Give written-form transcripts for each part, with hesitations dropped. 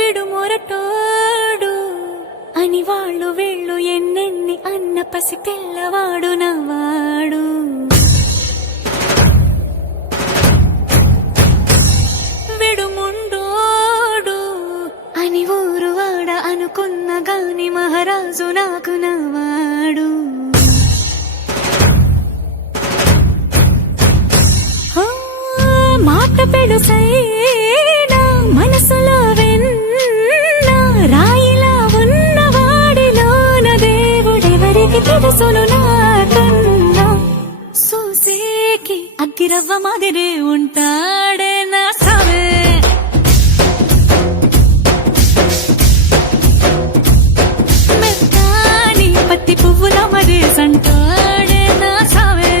విడు మొరటోడు అని వాళ్ళు వీళ్ళు ఎన్నెన్ని అన్న పసి పిల్లవాడు నవ్వాడు. విడు ముండోడు అని ఊరు వాడ అనుకున్న గాని మహారాజు నాకు నవ్వాడు. మాట పెడుసైనా మనసులో వెన్నా రాయిలా ఉన్నవాడిలోన దేవుడెవరికి తెలుసును నాకన్నా. సూసేకి అగ్గిరవ్వ మాదిరి ఉంటాడే నా సావే. మెత్తాని పత్తి పువ్వుల మరి సంటాడే నా సావే.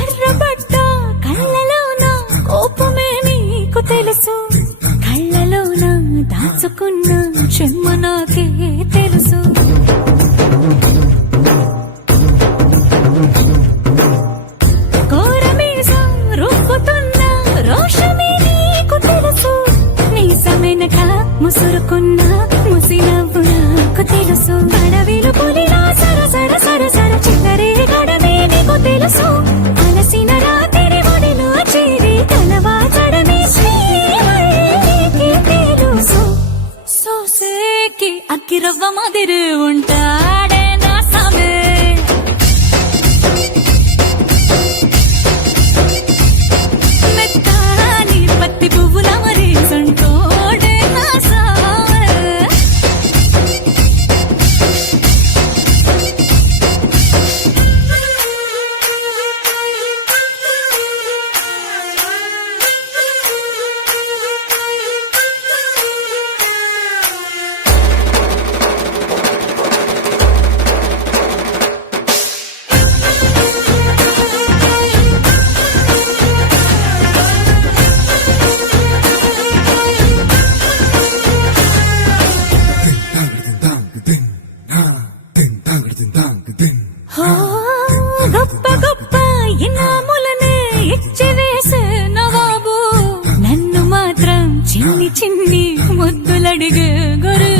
ఎర్రబడ్డ కళ్ళలోన కోపమే నీకు తెలుసు, కళ్ళలోన దాచుకున్న చెమ్మ నాకే తెలుసు. కోరమీసం రుబ్బుతున్న రోషమే నీకు తెలుసు, నీసమెనక ముసురుకున్న ముసినవ్వు నాకు తెలుసు. అడవిలు పులిలా సరసర సరసర చిల్లరే గడమే నీకు తెలుసు. అలసిన రాత్రి ఒడిలో చేరి తలవాచడమే శ్రీవల్లికి తెలుసు. సోసేకి అగ్గిరవ్వ మాదిరి ఉంటాడే నా సామే. మెత్తాని పత్తి పువ్వుల మరి సంటోడే నా సామే. గొప్ప గొప్ప ఇనాములనే ఇచ్చి వేసే నవాబు, నన్ను మాత్రం చిన్ని చిన్ని ముద్దులడిగే గురు.